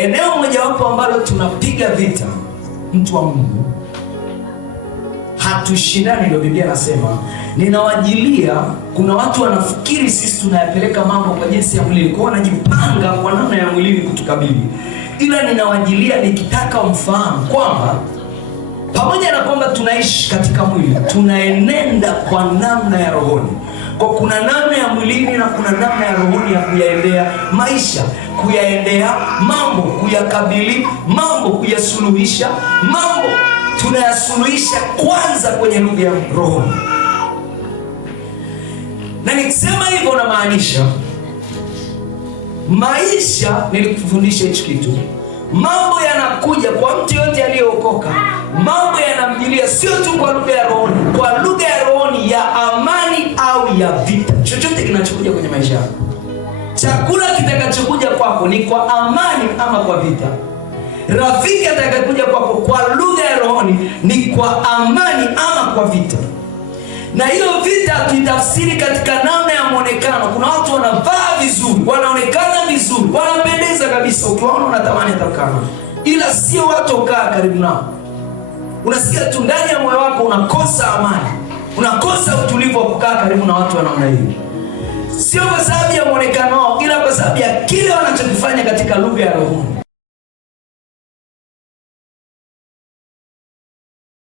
Eneo mojawapo ambalo tunapiga vita, mtu wa Mungu, hatushindani. Ndio Biblia nasema, ninawajilia. Kuna watu wanafikiri sisi tunayapeleka mambo kwa jinsi ya mwili, kwa wanajipanga kwa namna ya mwili kutukabili. Ila ninawajilia nikitaka mfahamu kwamba pamoja na kwamba tunaishi katika mwili, tunaenenda kwa namna ya rohoni. Kwa kuna namna ya mwilini na kuna namna ya rohoni ya kuyaendea maisha, kuyaendea mambo, kuyakabili mambo, kuyasuluhisha mambo. Tunayasuluhisha kwanza kwenye lugha ya rohoni. Na nikisema hivyo namaanisha maisha, nilikufundisha hichi kitu. Mambo yanakuja kwa mtu yote aliyeokoka. Mambo yanamjilia sio tu kwa lugha ya rohoni, kwa lugha ya rohoni ya amani au ya vita. Chochote kinachokuja kwenye maisha yako, chakula kitakachokuja kwako ni kwa amani ama kwa vita. Rafiki atakayokuja kwako kwa lugha ya rohoni ni kwa amani ama kwa vita. Na hiyo vita tuitafsiri katika namna ya muonekano. Kuna watu wanavaa vizuri, wanaonekana vizuri, wanapendeza kabisa, ukiwaona unatamani atakana, ila sio watu ukaa karibu nao. Unasikia tu ndani ya moyo wako unakosa amani, unakosa utulivu wa kukaa karibu na watu wa namna hiyo. Sio kwa sababu ya muonekano wao, ila kwa sababu ya kile wanachokifanya katika lugha ya rohoni.